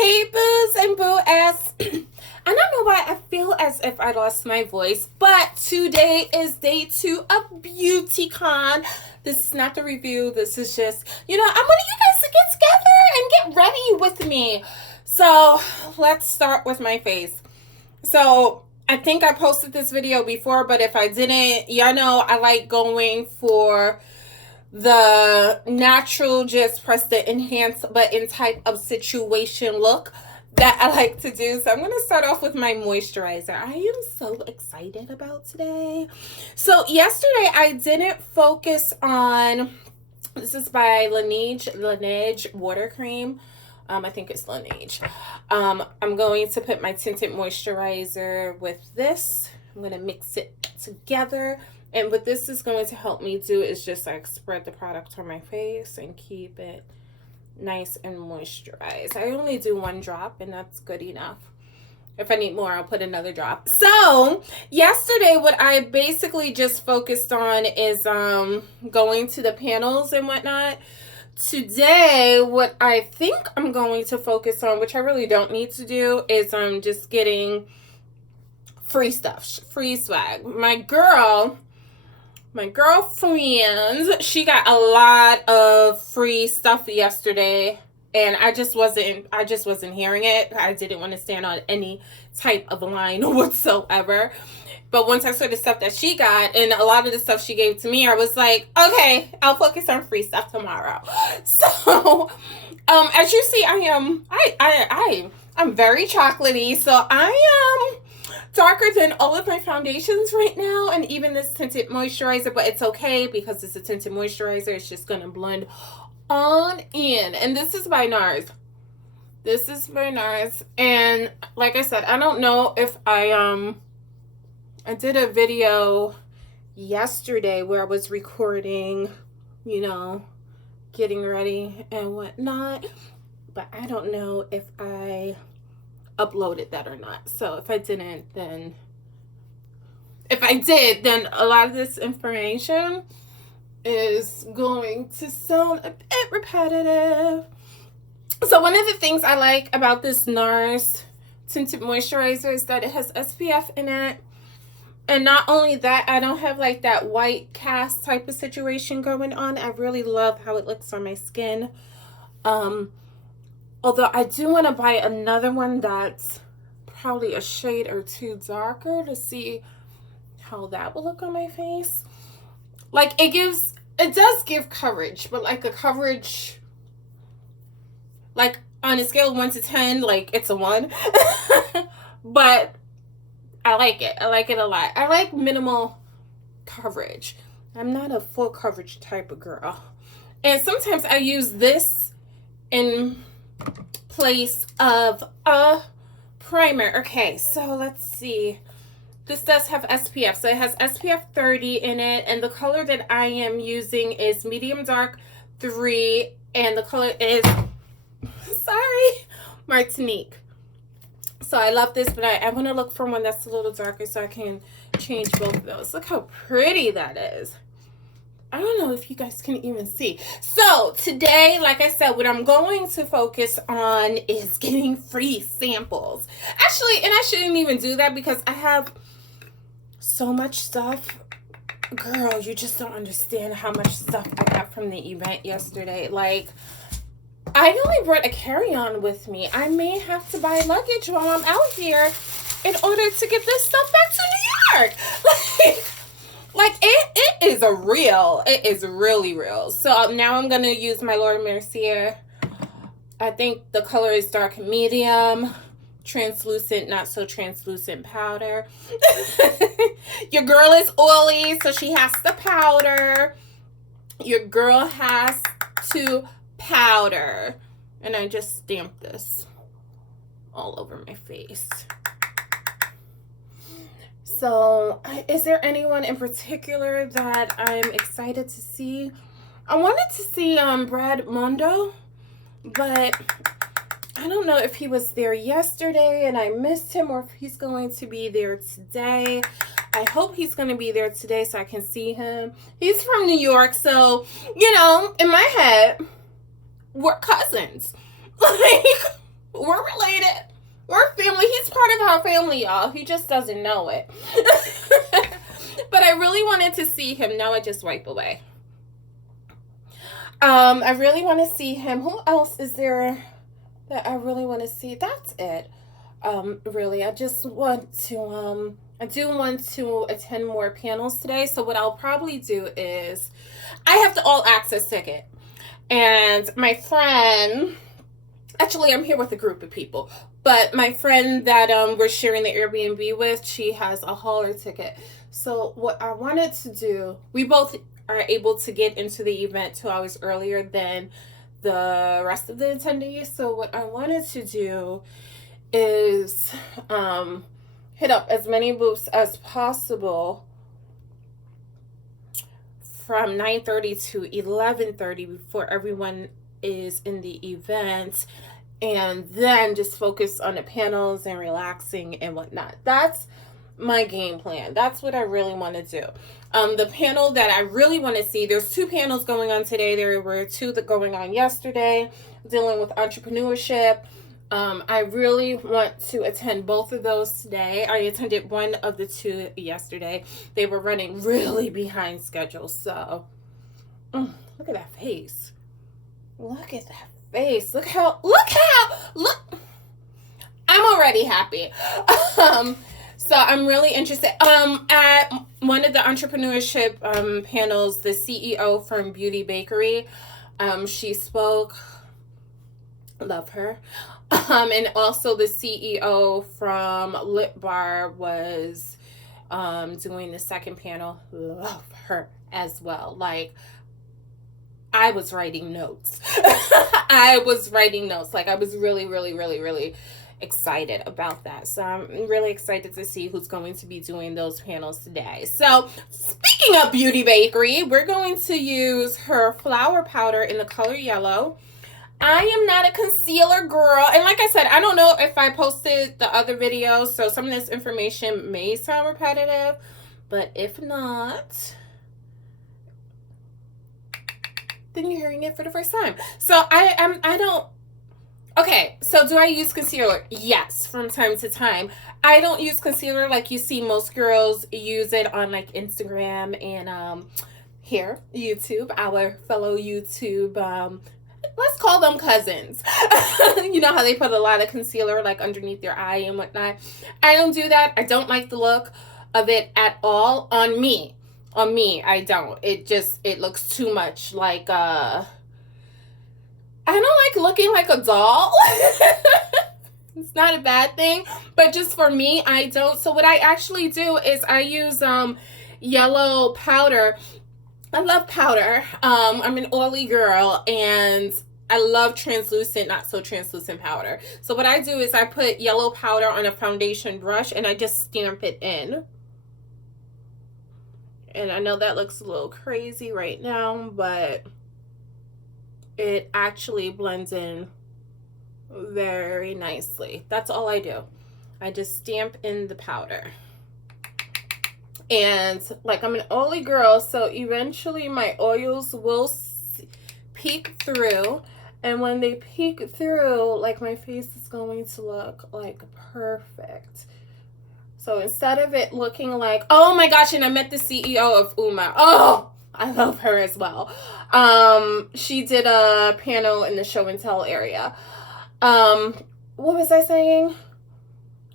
Hey boos and boo ass. I don't know why I feel as if I lost my voice, but today is day 2 of Beautycon. This is not the review. This is just, I wanted you guys to get together and get ready with me. So let's start with my face. So I think I posted this video before, but if I didn't, y'all know I like going for the natural, just press the enhance button type of situation look that I like to do. So I'm going to start off with my moisturizer. I am so excited about today. So yesterday I didn't focus on, this is by Laneige water cream. I think it's Laneige. I'm going to put my tinted moisturizer with this. I'm going to mix it together. And what this is going to help me do is just like spread the product on my face and keep it nice and moisturized. I only do 1 drop and that's good enough. If I need more, I'll put another drop. So yesterday, what I basically just focused on is going to the panels and whatnot. Today, what I think I'm going to focus on, which I really don't need to do, is just getting free stuff, free swag. My girlfriend, she got a lot of free stuff yesterday, and I just wasn't hearing it. I didn't want to stand on any type of line whatsoever. But once I saw the stuff that she got and a lot of the stuff she gave to me, I was like, okay, I'll focus on free stuff tomorrow. So, as you see, I'm very chocolatey. So I am darker than all of my foundations right now, and even this tinted moisturizer, but it's okay because it's a tinted moisturizer. It's just gonna blend on in. And this is by NARS. This is by NARS. And like I said, I don't know if I did a video yesterday where I was recording, getting ready and whatnot, but I don't know if I uploaded that or not. So if I didn't, then if I did, then a lot of this information is going to sound a bit repetitive. So one of the things I like about this NARS tinted moisturizer is that it has SPF in it. And not only that, I don't have like that white cast type of situation going on. I really love how it looks on my skin. Although I do want to buy another one that's probably a shade or 2 darker to see how that will look on my face. Like it does give coverage, but like a coverage, like on a scale of 1 to 10, like it's a 1. But I like it. I like it a lot. I like minimal coverage. I'm not a full coverage type of girl. And sometimes I use this in place of a primer. Okay, so let's see. This does have SPF. So it has SPF 30 in it. And the color that I am using is medium dark 3. And the color is, Martinique. So I love this, but I want to look for one that's a little darker so I can change both of those. Look how pretty that is. I don't know if you guys can even see. So today, like I said, what I'm going to focus on is getting free samples. Actually, and I shouldn't even do that because I have so much stuff. Girl, you just don't understand how much stuff I got from the event yesterday. Like, I only brought a carry-on with me. I may have to buy luggage while I'm out here in order to get this stuff back to New York. Like it is a real. It is really real. So now I'm going to use my Laura Mercier. I think the color is dark medium. Translucent, not so translucent powder. Your girl is oily, so she has to powder. Your girl has to powder. And I just stamped this all over my face. So is there anyone in particular that I'm excited to see? I wanted to see Brad Mondo, but I don't know if he was there yesterday and I missed him or if he's going to be there today. I hope he's going to be there today so I can see him. He's from New York, so, you know, in my head, we're cousins. Like, we're family, y'all. He just doesn't know it. But I really wanted to see him. Now I just wipe away. I really want to see him. Who else is there that I really want to see? That's it. Really, I just want to, I do want to attend more panels today. So what I'll probably do is, I have the all access ticket. And my friend, actually I'm here with a group of people, but my friend that we're sharing the Airbnb with, she has a hauler ticket. So what I wanted to do, we both are able to get into the event 2 hours earlier than the rest of the attendees. So what I wanted to do is hit up as many booths as possible from 9:30 to 11:30 before everyone is in the event, and then just focus on the panels and relaxing and whatnot. That's my game plan. That's what I really want to do. The panel that I really want to see, there's 2 panels going on today. There were 2 that going on yesterday dealing with entrepreneurship. I really want to attend both of those today. I attended one of the 2 yesterday. They were running really behind schedule. So, look at that face. Look at that face. Look. I'm already happy. So I'm really interested. At one of the entrepreneurship panels, the CEO from Beauty Bakery, she spoke. Love her. And also the CEO from Lip Bar was doing the second panel. Love her as well. Like, I was writing notes. I was writing notes. Like, I was really, really, really, really excited about that. So I'm really excited to see who's going to be doing those panels today. So speaking of Beauty Bakery, we're going to use her flower powder in the color yellow. I am not a concealer girl. And like I said, I don't know if I posted the other videos, so some of this information may sound repetitive, but if not, then you're hearing it for the first time. So okay, so do I use concealer? Yes, from time to time. I don't use concealer like you see most girls use it on like Instagram and here, YouTube, our fellow YouTube, let's call them cousins. You know how they put a lot of concealer like underneath their eye and whatnot. I don't do that. I don't like the look of it at all on me. On me, I don't. It looks too much like I don't like looking like a doll. It's not a bad thing, but just for me, I don't. So what I actually do is I use yellow powder. I love powder. I'm an oily girl and I love translucent, not so translucent powder. So what I do is I put yellow powder on a foundation brush and I just stamp it in. And I know that looks a little crazy right now, but it actually blends in very nicely. That's all I do. I just stamp in the powder. And like I'm an oily girl, so eventually my oils will peek through. And when they peek through, like my face is going to look like perfect. So instead of it looking like, oh my gosh, and I met the CEO of Uma. Oh, I love her as well. She did a panel in the show and tell area. What was I saying?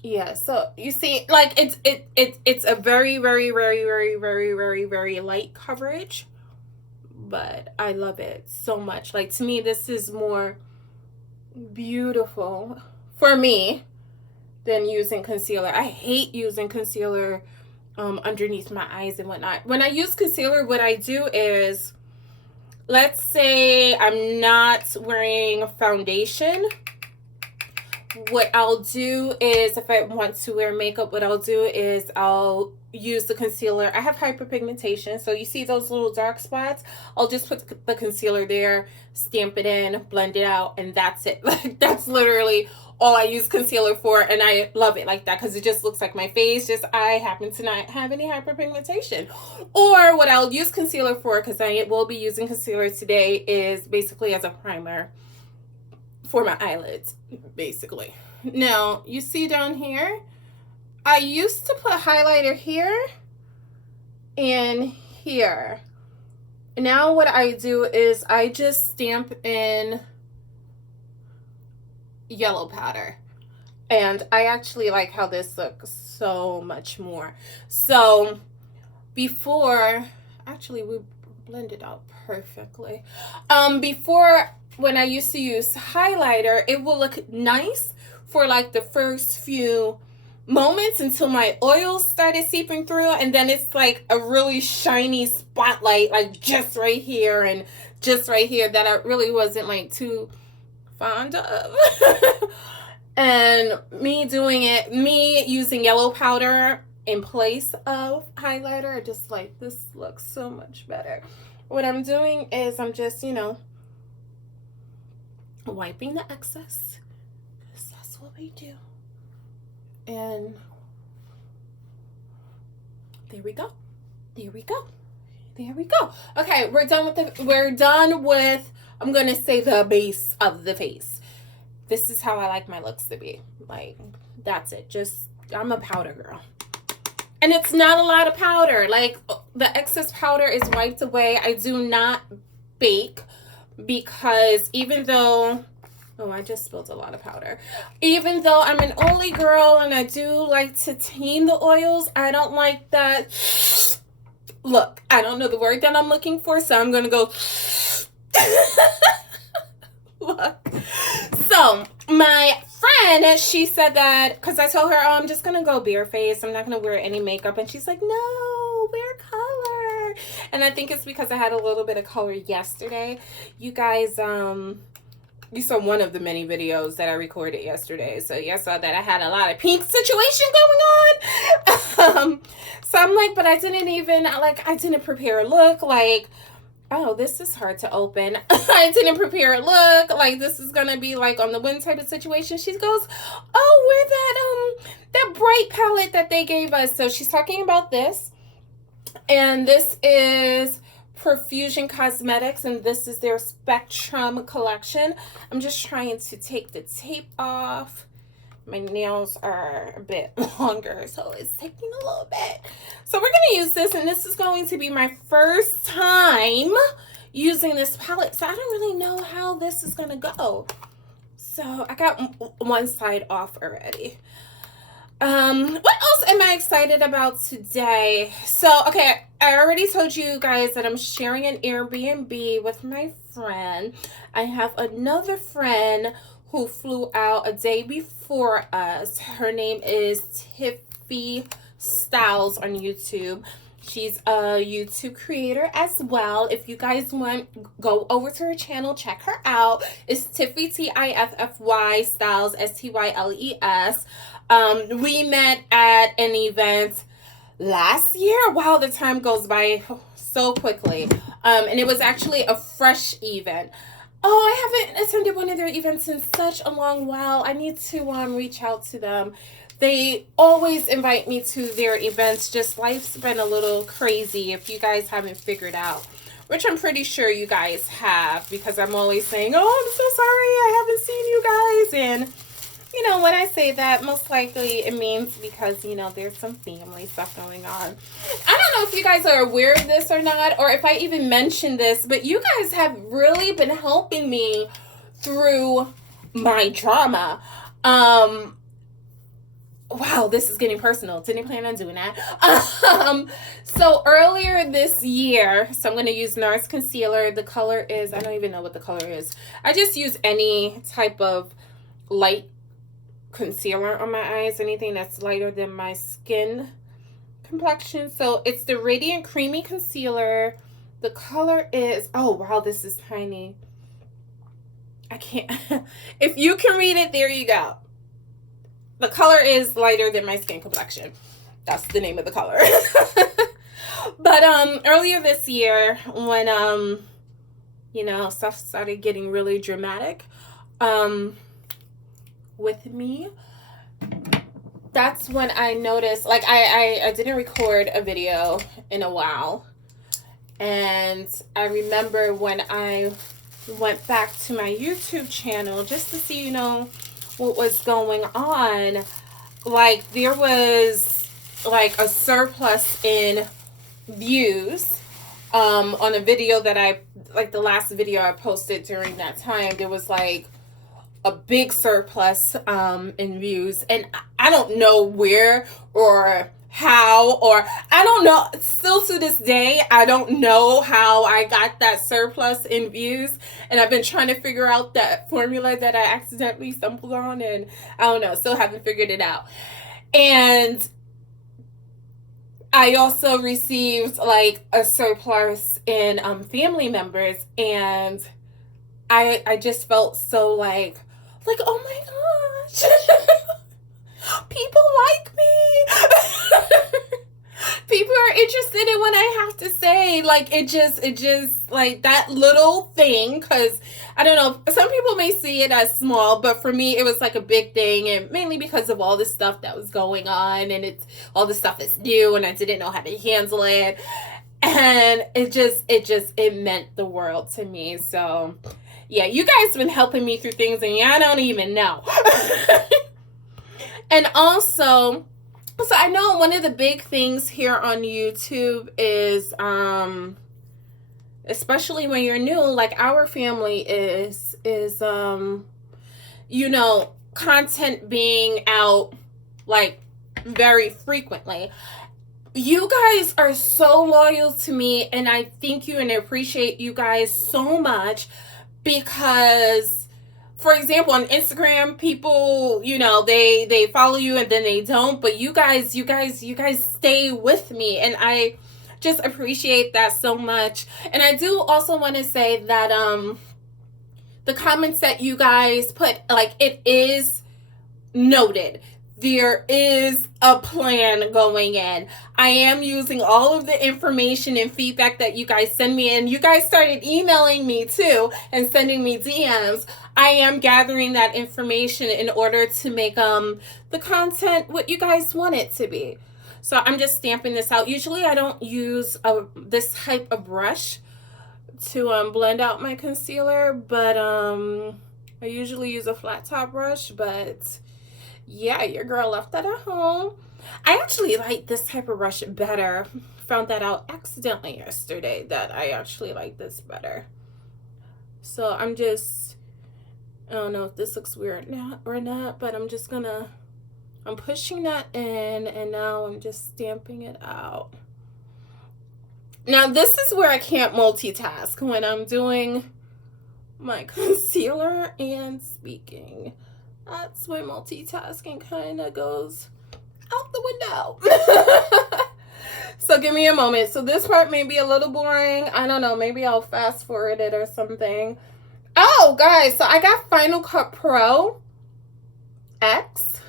Yeah, so you see, like it's a very, very, very, very, very, very, very light coverage, but I love it so much. Like, to me, this is more beautiful for me than using concealer. I hate using concealer underneath my eyes and whatnot. When I use concealer, what I do is, let's say I'm not wearing foundation. What I'll do is, if I want to wear makeup, what I'll do is I'll use the concealer. I have hyperpigmentation, so you see those little dark spots? I'll just put the concealer there, stamp it in, blend it out, and that's it. Like, that's literally all I use concealer for, and I love it like that because it just looks like my face, just I happen to not have any hyperpigmentation. Or what I'll use concealer for, because I will be using concealer today, is basically as a primer for my eyelids, basically. Now, you see down here, I used to put highlighter here and here. Now what I do is I just stamp in yellow powder. And I actually like how this looks so much more. So before, actually we blended out perfectly. Before, when I used to use highlighter, it will look nice for like the first few moments until my oils started seeping through, and then it's like a really shiny spotlight, like just right here and just right here, that I really wasn't like too fond of. And me using yellow powder in place of highlighter, I just like, this looks so much better. What I'm doing is I'm just, you know, wiping the excess, because that's what we do. And there we go. There we go. There we go. Okay, we're done with I'm gonna say the base of the face. This is how I like my looks to be. Like, that's it. Just, I'm a powder girl. And it's not a lot of powder. Like, the excess powder is wiped away. I do not bake because even though, oh, I just spilled a lot of powder. Even though I'm an oily girl and I do like to tame the oils, I don't like that. Look, I don't know the word that I'm looking for, so I'm going to go. Look. So, my friend, she said that, because I told her, oh, I'm just going to go bare face. I'm not going to wear any makeup. And she's like, no, wear color. And I think it's because I had a little bit of color yesterday. You guys, you saw one of the many videos that I recorded yesterday. So, you saw that I had a lot of pink situation going on. So, I'm like, but I didn't prepare a look. Like, oh, this is hard to open. I didn't prepare a look. Like, this is going to be like on the wind type of situation. She goes, oh, wear that bright palette that they gave us. So she's talking about this. And this is Profusion Cosmetics. And this is their Spectrum collection. I'm just trying to take the tape off. My nails are a bit longer, so it's taking a little bit. So we're going to use this, and this is going to be my first time using this palette. So I don't really know how this is going to go. So I got one side off already. What else am I excited about today? So, okay, I already told you guys that I'm sharing an Airbnb with my friend. I have another friend who flew out a day before us. Her name is Tiffy Styles on YouTube. She's a YouTube creator as well. If you guys want, go over to her channel, check her out. It's Tiffy, Tiffy Styles, Styles. We met at an event last year. Wow, the time goes by so quickly. And it was actually a fresh event. Oh, I haven't attended one of their events in such a long while. I need to reach out to them. They always invite me to their events. Just life's been a little crazy, if you guys haven't figured out. Which I'm pretty sure you guys have, because I'm always saying, oh, I'm so sorry, I haven't seen you guys. And, you know, when I say that, most likely it means because, you know, there's some family stuff going on. I don't know if you guys are aware of this or not, or if I even mentioned this, but you guys have really been helping me through my drama. Wow, this is getting personal. Didn't plan on doing that. So earlier this year, so I'm going to use NARS concealer. The color is, I don't even know what the color is. I just use any type of light concealer on my eyes, anything that's lighter than my skin complexion. So it's the Radiant Creamy Concealer. The color is, oh wow, this is tiny. I can't, if you can read it, there you go. The color is lighter than my skin complexion. That's the name of the color. But earlier this year, when you know, stuff started getting really dramatic with me, that's when I noticed, like, I didn't record a video in a while. And I remember when I went back to my YouTube channel just to see, you know, what was going on, like there was like a surplus in views on a video that I like the last video I posted during that time. There was like a big surplus in views, and I don't know where or how, or I don't know, still to this day I don't know how I got that surplus in views, and I've been trying to figure out that formula that I accidentally stumbled on, and I don't know, still haven't figured it out. And I also received like a surplus in family members, and I just felt so like oh my gosh, people like me. People are interested in what I have to say. Like it just like that little thing, because I don't know, some people may see it as small, but for me it was like a big thing, and mainly because of all the stuff that was going on, and it's all the stuff is new and I didn't know how to handle it, and it meant the world to me. So yeah, you guys have been helping me through things and y'all don't even know. And also, so I know one of the big things here on YouTube is, especially when you're new, like our family is, you know, content being out like very frequently. You guys are so loyal to me, and I thank you and I appreciate you guys so much, because for example, on Instagram, people, you know, they follow you and then they don't, but you guys stay with me, and I just appreciate that so much. And I do also want to say that the comments that you guys put, like, it is noted. There is a plan going in. I am using all of the information and feedback that you guys send me, and you guys started emailing me too and sending me DMs. I am gathering that information in order to make the content what you guys want it to be. So I'm just stamping this out. Usually I don't use this type of brush to blend out my concealer, but I usually use a flat top brush, but yeah, your girl left that at home. I actually like this type of brush better. Found that out accidentally yesterday, that I actually like this better. So I'm just, I don't know if this looks weird now or not, but I'm just gonna, I'm pushing that in, and now I'm just stamping it out. Now this is where I can't multitask, when I'm doing my concealer and speaking. That's when multitasking kind of goes out the window. So give me a moment. So this part may be a little boring. I don't know. Maybe I'll fast forward it or something. Oh, guys. So I got Final Cut Pro X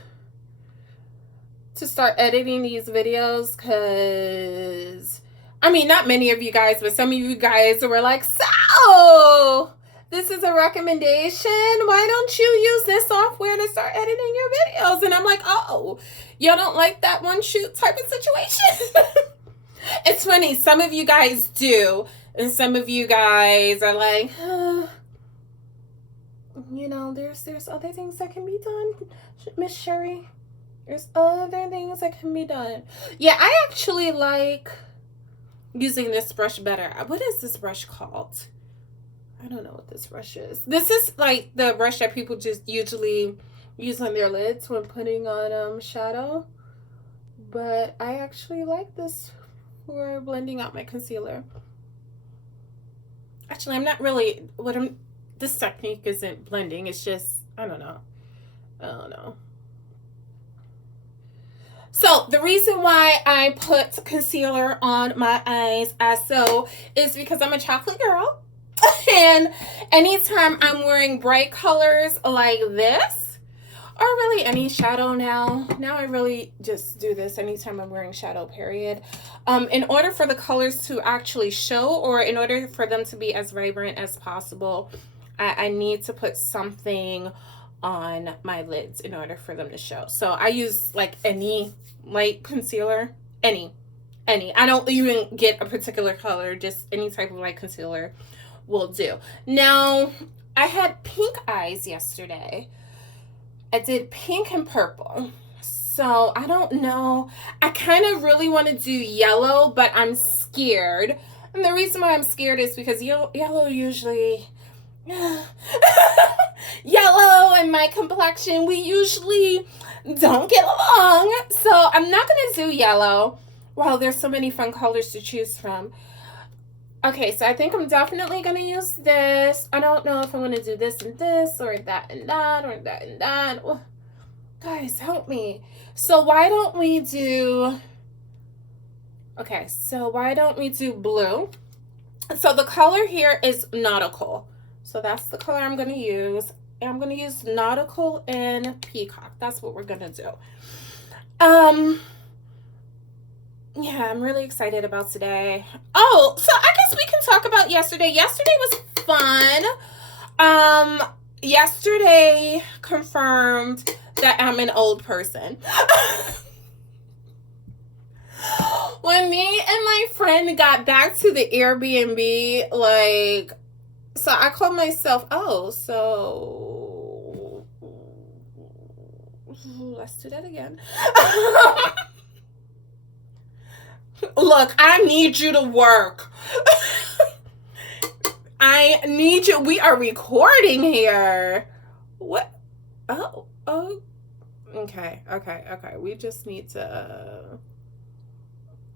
to start editing these videos, because, I mean, not many of you guys, but some of you guys were like, so this is a recommendation. Why don't you use this software to start editing your videos? And I'm like, oh, y'all don't like that one shoot type of situation? It's funny. Some of you guys do. And some of you guys are like, you know, there's other things that can be done, Miss Sherry. There's other things that can be done. Yeah, I actually like using this brush better. What is this brush called? I don't know what this brush is. This is like the brush that people just usually use on their lids when putting on shadow. But I actually like this for blending out my concealer. Actually, I'm not really, this technique isn't blending. It's just, I don't know. So the reason why I put concealer on my eyes as so is because I'm a chocolate girl. And anytime I'm wearing bright colors like this, or really any shadow now I really just do this anytime I'm wearing shadow, period. In order for the colors to actually show, or in order for them to be as vibrant as possible, I need to put something on my lids in order for them to show. So I use like any light concealer, any. I don't even get a particular color, just any type of light concealer will do. Now, I had pink eyes yesterday. I did pink and purple. So I don't know. I kind of really want to do yellow, but I'm scared. And the reason why I'm scared is because yellow usually... yellow and my complexion, we usually don't get along. So I'm not going to do yellow. Wow, there's so many fun colors to choose from. Okay, so I think I'm definitely going to use this. I don't know if I want to do this and this, or that and that, or that and that. Oh, guys, help me. So why don't we do... Okay, so why don't we do blue? So the color here is nautical. So that's the color I'm going to use. And I'm going to use nautical and peacock. That's what we're going to do. Yeah, I'm really excited about today. Oh, so I guess we can talk about yesterday. Yesterday was fun. Yesterday confirmed that I'm an old person. When me and my friend got back to the Airbnb, like, so I called myself, oh, so let's do that again. Look, I need you to work. I need you. We are recording here. What? Oh. Okay. We just need to...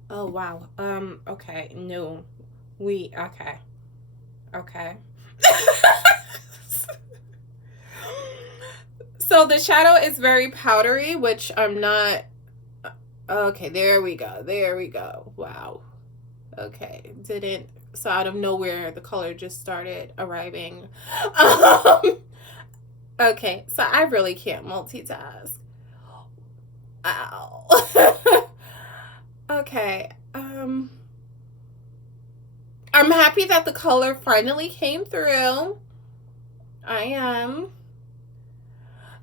Oh, wow. Okay. No. Okay. So the shadow is very powdery, which I'm not... Okay, there we go. Wow. Okay, so out of nowhere, the color just started arriving. Okay, so I really can't multitask. Ow. Okay, I'm happy that the color finally came through. I am.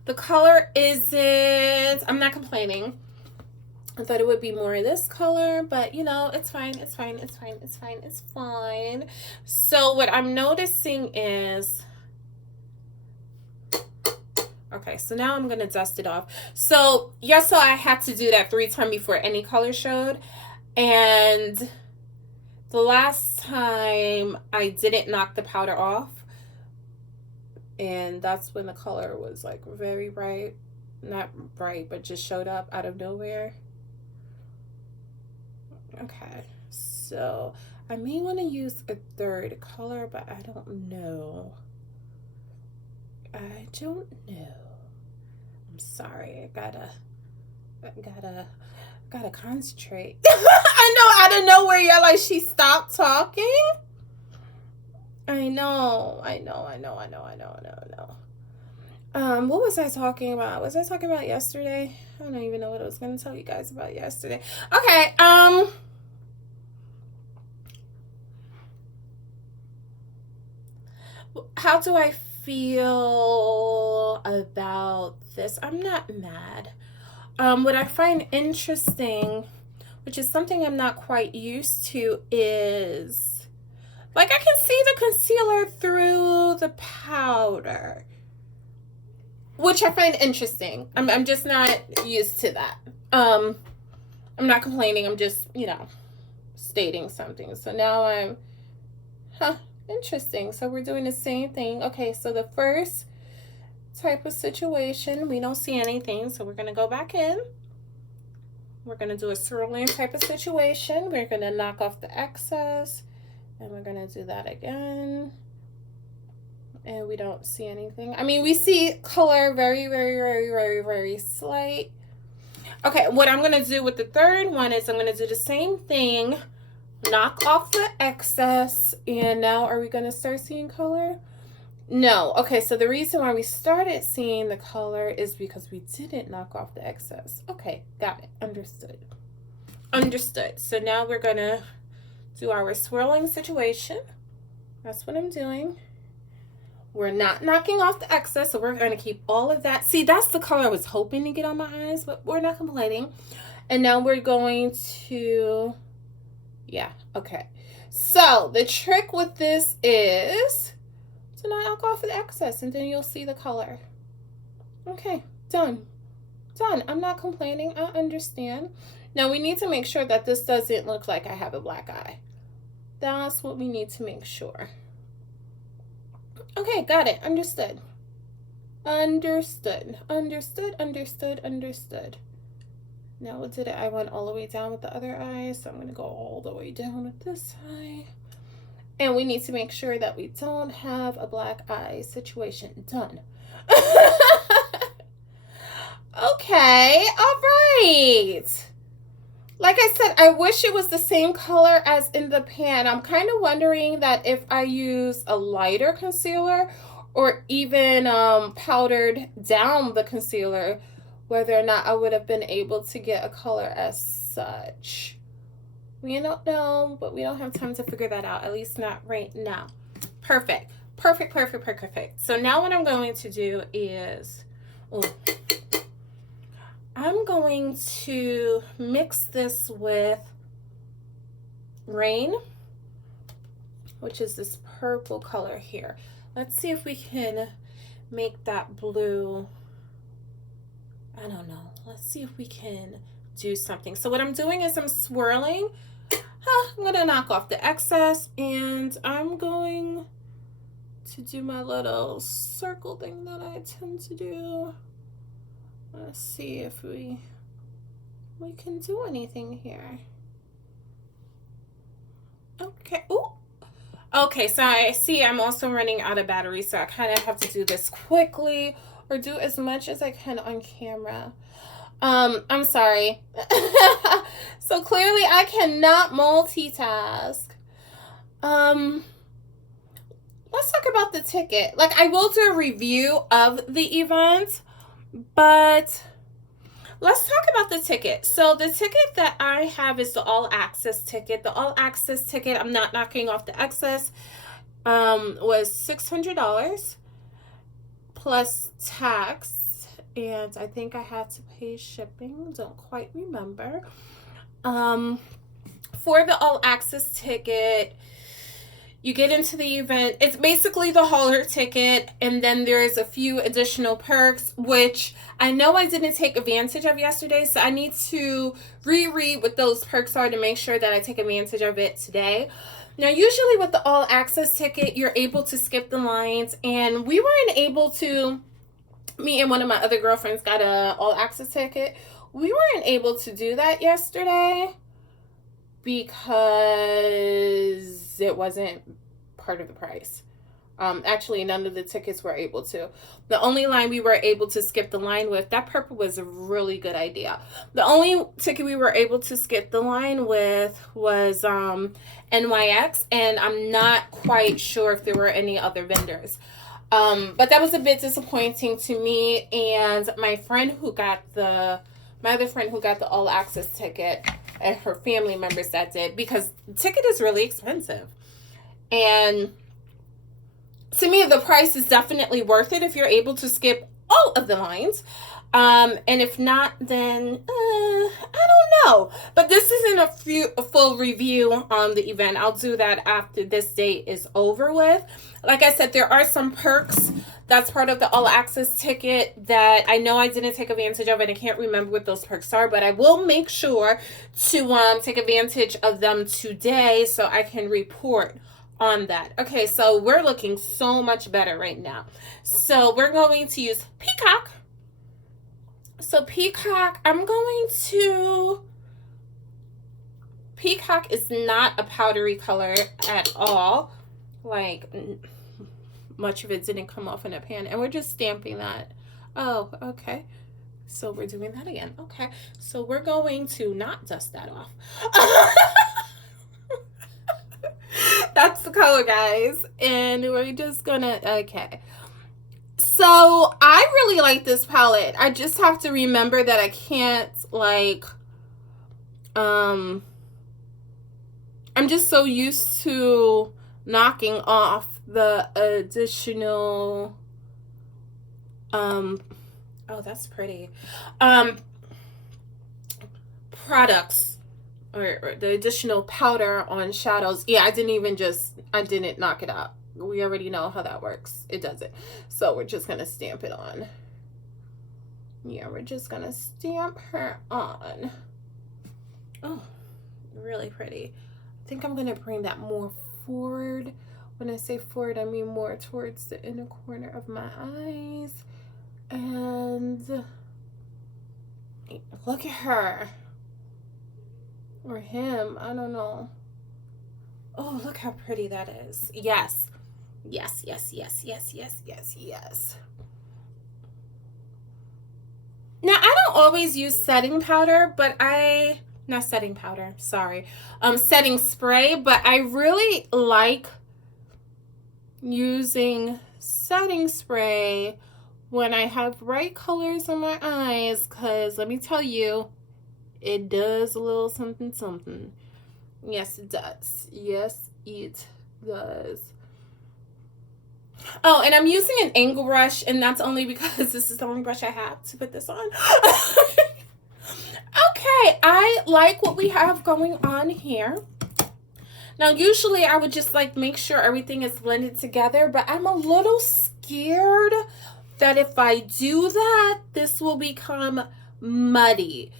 The color isn't... I'm not complaining. I thought it would be more of this color, but you know, it's fine. So what I'm noticing is... Okay, so now I'm going to dust it off. So, yes, so I had to do that 3 times before any color showed. And the last time I didn't knock the powder off. And that's when the color was like very bright. Not bright, but just showed up out of nowhere. Okay, so I may want to use a 3rd color, but I don't know. I'm sorry. I gotta concentrate. I know, out of nowhere, you're like, she stopped talking. I know. What was I talking about? Was I talking about yesterday? I don't even know what I was gonna tell you guys about yesterday. Okay, how do I feel about this? I'm not mad. What I find interesting, which is something I'm not quite used to, is like I can see the concealer through the powder, which I find interesting. I'm just not used to that. I'm not complaining. I'm just, you know, stating something. So now I'm, interesting. So we're doing the same thing. Okay, so the first type of situation, we don't see anything, so we're going to go back in. We're going to do a swirling type of situation. We're going to knock off the excess, and we're going to do that again. And we don't see anything. I mean, we see color very slight. Okay, what I'm going to do with the 3rd one is I'm going to do the same thing. Knock off the excess. And now are we going to start seeing color? No. Okay, so the reason why we started seeing the color is because we didn't knock off the excess. Okay, got it. Understood. So now we're going to do our swirling situation. That's what I'm doing. We're not knocking off the excess, so we're going to keep all of that. See, that's the color I was hoping to get on my eyes, but we're not complaining. And now we're going to... Yeah, okay. So the trick with this is to knock off the excess, and then you'll see the color. Okay, done. Done. I'm not complaining. I understand. Now we need to make sure that this doesn't look like I have a black eye. That's what we need to make sure. Okay, got it. Understood. Understood. Understood. Understood. Understood. Now what did it? I went all the way down with the other eye, so I'm going to go all the way down with this eye. And we need to make sure that we don't have a black eye situation. Done. Okay, all right. Like I said, I wish it was the same color as in the pan. I'm kind of wondering that if I use a lighter concealer or even powdered down the concealer, whether or not I would have been able to get a color as such. We don't know, but we don't have time to figure that out, at least not right now. Perfect. Perfect, perfect, perfect. So now what I'm going to do is, I'm going to mix this with Rain, which is this purple color here. Let's see if we can make that blue. I don't know. Let's see if we can do something. So what I'm doing is I'm swirling. I'm going to knock off the excess, and I'm going to do my little circle thing that I tend to do. Let's see if we can do anything here. Okay. Ooh. Okay, so I see I'm also running out of battery, so I kind of have to do this quickly or do as much as I can on camera. I'm sorry. So clearly I cannot multitask. Let's talk about the ticket. Like, I will do a review of the event, but let's talk about the ticket. So the ticket that I have is the all access ticket. The all access ticket, I'm not knocking off the excess, was $600 plus tax. And I think I had to pay shipping. Don't quite remember. For the all access ticket, you get into the event. It's basically the hauler ticket, and then there's a few additional perks, which I know I didn't take advantage of yesterday, so I need to reread what those perks are to make sure that I take advantage of it today. Now, usually with the all access ticket, you're able to skip the lines, and we weren't able to. Me and one of my other girlfriends got a all access ticket. We weren't able to do that yesterday because it wasn't part of the price. Actually, none of the tickets were able to. The only line we were able to skip the line with, that purple was a really good idea. The only ticket we were able to skip the line with was NYX, and I'm not quite sure if there were any other vendors. But that was a bit disappointing to me and my friend who got my other friend who got the all access ticket, and her family members that did, because the ticket is really expensive. And to me, the price is definitely worth it if you're able to skip all of the lines. And if not, then I don't know. But this isn't a full review on the event. I'll do that after this date is over with. Like I said, there are some perks that's part of the all access ticket that I know I didn't take advantage of, and I can't remember what those perks are, but I will make sure to take advantage of them today so I can report on that. Okay, so we're looking so much better right now. So we're going to use Peacock. So Peacock, Peacock is not a powdery color at all. Like, much of it didn't come off in a pan. And we're just stamping that. Oh, okay. So we're doing that again. Okay. So we're going to not dust that off. That's the color, guys. And we're just gonna, okay. So I really like this palette. I just have to remember that I can't, like, I'm just so used to knocking off the additional, oh, that's pretty, products or the additional powder on shadows. Yeah, I didn't knock it out. We already know how that works. It doesn't. So we're just going to stamp it on. Yeah, we're just gonna stamp her on. Oh, really pretty. I think I'm gonna bring that more forward. When I say forward, I mean more towards the inner corner of my eyes. And look at her. Or him, I don't know. Oh, look how pretty that is. Yes. Yes, yes, yes, yes, yes, yes, yes. Now, I don't always use setting powder, but not setting powder, sorry. Setting spray, but I really like using setting spray when I have bright colors in my eyes, because let me tell you, it does a little something something. Yes, it does. Yes, it does. Oh, and I'm using an angle brush, and that's only because this is the only brush I have to put this on. Okay, I like what we have going on here. Now, usually I would just like make sure everything is blended together, but I'm a little scared that if I do that, this will become muddy.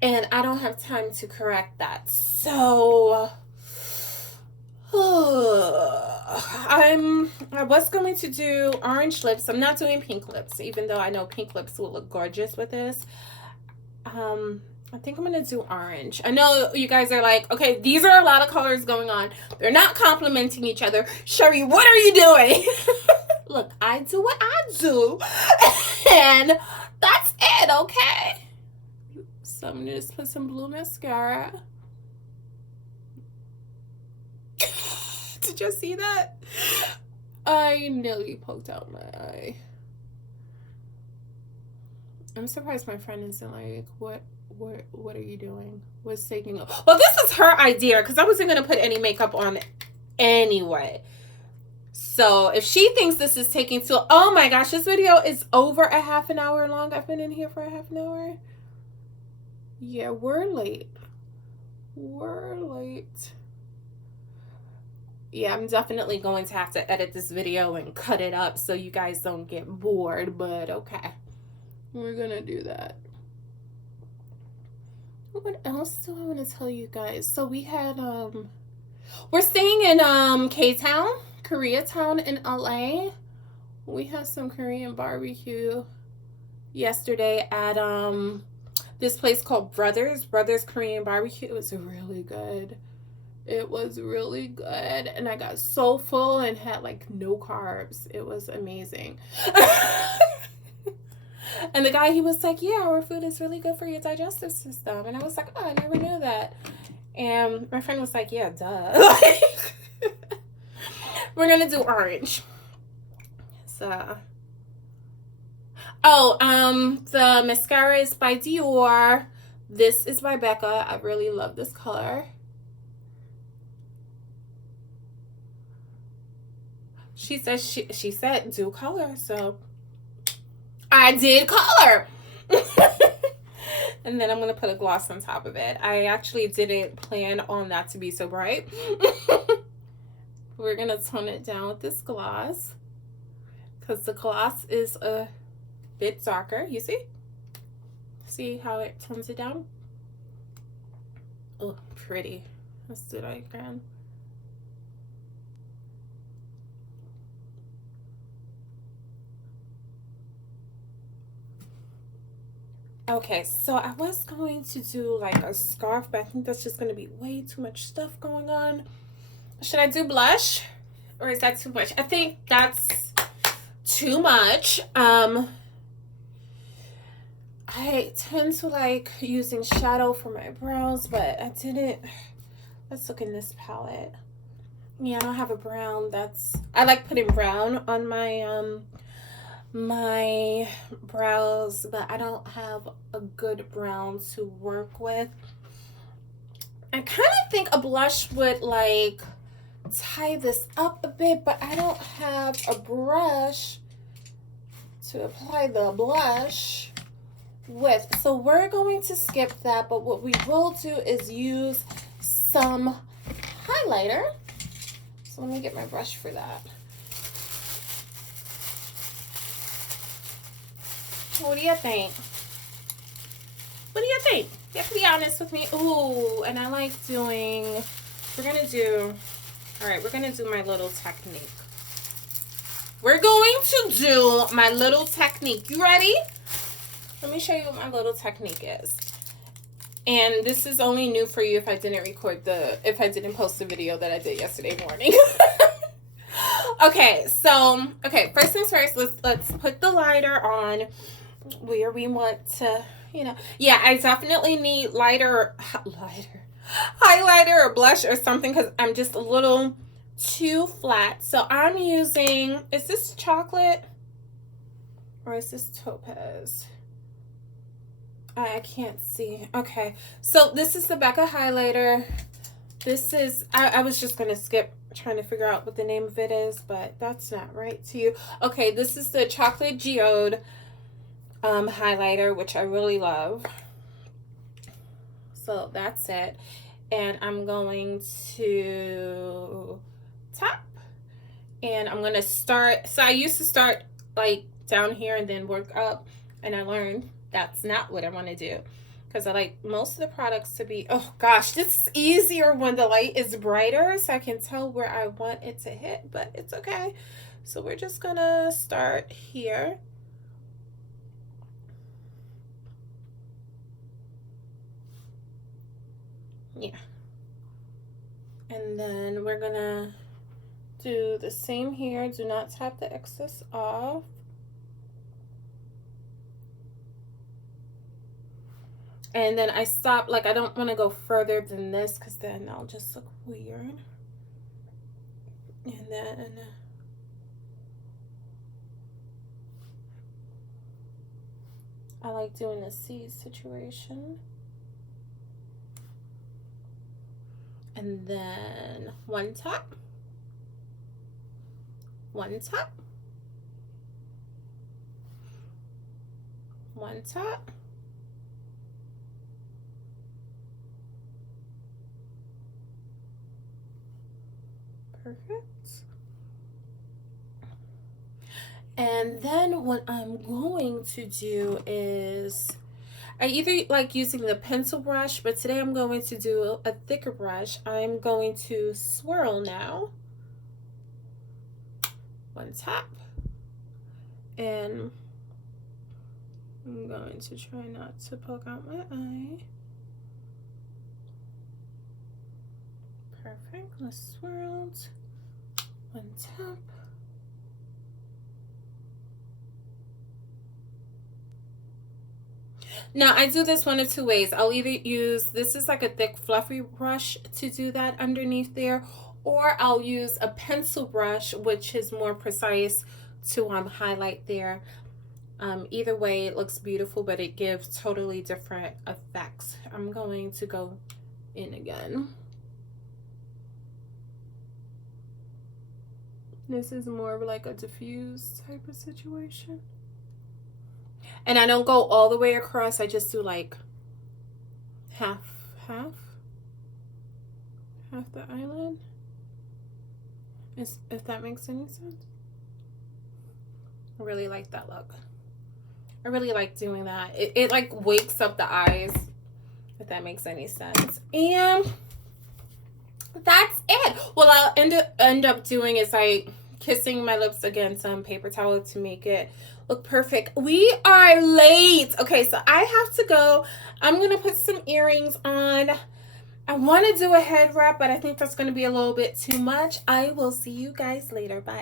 And I don't have time to correct that. So I was going to do orange lips. I'm not doing pink lips, even though I know pink lips will look gorgeous with this. I think I'm gonna do orange. I know you guys are like, okay, these are a lot of colors going on. They're not complementing each other. Sherry, what are you doing? Look, I do what I do. And that's it, okay? So I'm gonna just put some blue mascara. Did you see that? I nearly poked out my eye. I'm surprised my friend isn't like, what are you doing? What's taking up? Well, this is her idea because I wasn't gonna put any makeup on anyway. So if she thinks this is taking too, oh my gosh, this video is over a half an hour long. I've been in here for a half an hour. Yeah, we're late. We're late. Yeah, I'm definitely going to have to edit this video and cut it up so you guys don't get bored, but okay. We're gonna do that. What else do I want to tell you guys? So we had, we're staying in K-Town, Koreatown in LA. We had some Korean barbecue yesterday at this place called Brothers Korean Barbecue. It was really good. It was really good, and I got so full and had like no carbs. It was amazing. And the guy, he was like, yeah, our food is really good for your digestive system. And I was like, oh, I never knew that. And my friend was like, yeah, duh. We're gonna do orange. So, the mascara is by Dior. This is by Becca. I really love this color. She said she said do color, so I did color. And then I'm gonna put a gloss on top of it. I actually didn't plan on that to be so bright. We're gonna tone it down with this gloss because the gloss is a bit darker. You see how it tones it down? Oh, pretty. Let's do that again. Okay, so I was going to do like a scarf, but I think that's just going to be way too much stuff going on. Should I do blush? Or is that too much? I think that's too much. I tend to like using shadow for my brows, but I didn't. Let's look in this palette. Yeah, I don't have a brown. I like putting brown on my my brows, but I don't have a good brown to work with. I kind of think a blush would like tie this up a bit, but I don't have a brush to apply the blush with, so we're going to skip that. But what we will do is use some highlighter. So let me get my brush for that. What do you think? What do you think? You have to be honest with me. Ooh, and I like doing, we're going to do my little technique. We're going to do my little technique. You ready? Let me show you what my little technique is. And this is only new for you if I didn't post the video that I did yesterday morning. Okay, so, first things first, let's put the lighter on where we want to, you know. Yeah, I definitely need highlighter or blush or something because I'm just a little too flat. So I'm using, is this chocolate or is this topaz? I can't see. Okay, so this is the Becca highlighter. This is, I was just gonna skip trying to figure out what the name of it is, but that's not right to you. Okay, this is the chocolate geode highlighter, which I really love. So that's it. And I'm going to tap, and I'm gonna start. So I used to start like down here and then work up, and I learned that's not what I want to do, because I like most of the products to be, oh gosh, this is easier when the light is brighter so I can tell where I want it to hit, but it's okay. So we're just gonna start here. Yeah. And then we're gonna do the same here. Do not tap the excess off. And then I stop, like I don't want to go further than this because then I'll just look weird. And then I like doing a C situation. And then one tap, one tap, one tap. Perfect. And then what I'm going to do is, I either like using the pencil brush, but today I'm going to do a thicker brush. I'm going to swirl now. One tap. And I'm going to try not to poke out my eye. Perfect. Let's swirl. One tap. Now I do this one of two ways. I'll either use, this is like a thick fluffy brush to do that underneath there, or I'll use a pencil brush, which is more precise, to highlight there. Either way, it looks beautiful, but it gives totally different effects. I'm going to go in again. This is more of like a diffuse type of situation. And I don't go all the way across. I just do like half the eyelid. If that makes any sense. I really like that look. I really like doing that. It like wakes up the eyes, if that makes any sense. And that's it. What I'll end up doing is like kissing my lips against some paper towel to make it look perfect. We are late. Okay, so I have to go. I'm gonna put some earrings on. I want to do a head wrap, but I think that's going to be a little bit too much. I will see you guys later. Bye.